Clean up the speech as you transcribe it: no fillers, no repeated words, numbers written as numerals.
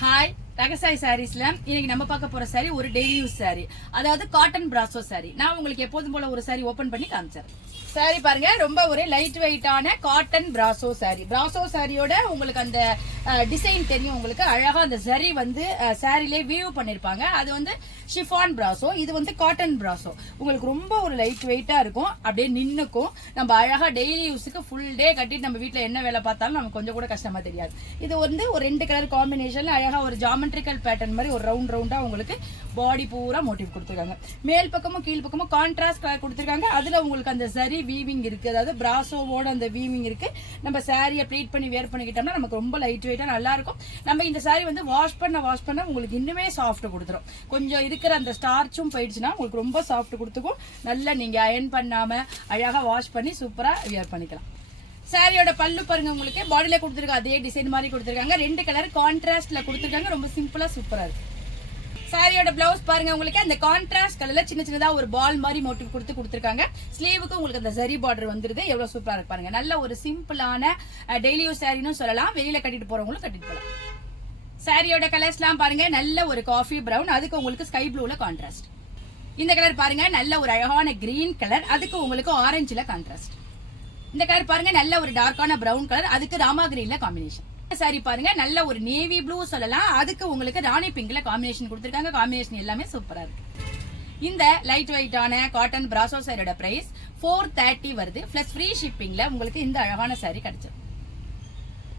Hi ரகசாய் சாரீஸ்ல இன்னைக்கு நம்ம பார்க்க போற சாரி ஒரு டெய்லி யூஸ் சாரி, அதாவது காட்டன் பிராசோ சாரி. நான் உங்களுக்கு எப்போதும் போல ஒரு சாரி ஓபன் பண்ணி காமிச்சேன். சாரி பாருங்க, ரொம்ப ஒரு லைட் வெயிட்டான காட்டன் பிராசோ சாரி. பிராசோ சாரியோட உங்களுக்கு அந்த டிசைன் தெரியும். உங்களுக்கு அழகா அந்த சரி வந்து சாரிலே வியூ பண்ணிருப்பாங்க. அது வந்து ஷிஃபான் பிராசோ, இது வந்து காட்டன் பிராசோ. உங்களுக்கு ரொம்ப ஒரு லைட் வெயிட்டா இருக்கும், அப்படியே நின்னுக்கும். நம்ம அழகா டெய்லி யூஸுக்கு ஃபுல் டே கட்டிட்டு நம்ம வீட்டுல என்ன வேலை பார்த்தாலும் நமக்கு கொஞ்சம் கூட கஷ்டமா தெரியாது. இது வந்து ஒரு 2 கலர் காம்பினேஷன்ல அழகா ஒரு ஜாமெட்ரிக்கல் பேட்டர்ன் மாதிரி ஒரு ரவுண்டா உங்களுக்கு பாடி பூரா மோட்டிவ் கொடுத்துருக்காங்க. மேல் பக்கமும் கீழ் பக்கமும் கான்ட்ராஸ்ட் கலர் கொடுத்துருக்காங்க. அதுல உங்களுக்கு அந்த சரி வீவிங் இருக்கு, அதாவது பிராசோவோட அந்த வீவிங் இருக்கு. நம்ம சாரியை ப்ளீட் பண்ணி வேர் பண்ணிக்கிட்டோம்னா நமக்கு ரொம்ப லைட் வெயிட்டா நல்லா இருக்கும். நம்ம இந்த சாரி வந்து வாஷ் பண்ண உங்களுக்கு இன்னுமே சாஃப்ட் கொடுத்துரும். கொஞ்சம் இருக்கிற அந்த ஸ்டார்ச்சும் போயிடுச்சுன்னா உங்களுக்கு ரொம்ப சாஃப்ட் கொடுத்துக்கும். நல்லா நீங்க அயர்ன் பண்ணாம அழகா வாஷ் பண்ணி சூப்பரா வியர் பண்ணிக்கலாம். சாரியோட பல்லு பாருங்க, உங்களுக்கு பாடியில கொடுத்துருக்க அதே டிசைன் மாதிரி கொடுத்துருக்காங்க. 2 கலர் கான்ட்ராஸ்ட்ல கொடுத்துருக்காங்க. ரொம்ப சிம்பிளா சூப்பரா இருக்கு. சாரியோட பிளவுஸ் பாருங்க, உங்களுக்கு அந்த கான்ட்ராஸ்ட் கலர்ல சின்னதா ஒரு பால் மாதிரி மோட்டிவ் கொடுத்துருக்காங்க. ஸ்லீவுக்கு உங்களுக்கு அந்த சரி பார்டர் வந்துருது. எவ்வளவு சூப்பரா இருக்கு பாருங்க. நல்ல ஒரு சிம்பிளான டெய்லி யூஸ் சாரின்னு சொல்லலாம். வெளியில கட்டிட்டு போறவங்களும் கட்டிட்டு போகலாம். சாரியோட கலர்ஸ்லாம் பாருங்க, நல்ல ஒரு காஃபி பிரவுன், அதுக்கு உங்களுக்கு ஸ்கை ப்ளூல கான்ட்ராஸ்ட். இந்த கலர் பாருங்க, நல்ல ஒரு அழகான கிரீன் கலர், அதுக்கு உங்களுக்கு ஆரஞ்சுல கான்ட்ராஸ்ட். இந்த கலர் பாருங்க, நல்ல ஒரு டார்க்கான பிரவுன் கலர், அதுக்கு ராமா கிரீன்ல காம்பினேஷன். சாரி பாருங்க, நல்ல ஒரு நேவி ப்ளூ சொல்லலாம், அதுக்கு உங்களுக்கு ராணி பிங்க்ல காம்பினேஷன் கொடுத்திருக்காங்க. காம்பினேஷன் எல்லாமே சூப்பரா இருக்கு. இந்த லைட் வெயிட்டான காட்டன் பிராசோ சாரியோட பிரைஸ் 430 வருது. பிளஸ் ஃப்ரீ ஷிப்பிங்ல உங்களுக்கு இந்த அழகான சாரி கிடைச்சிடும்.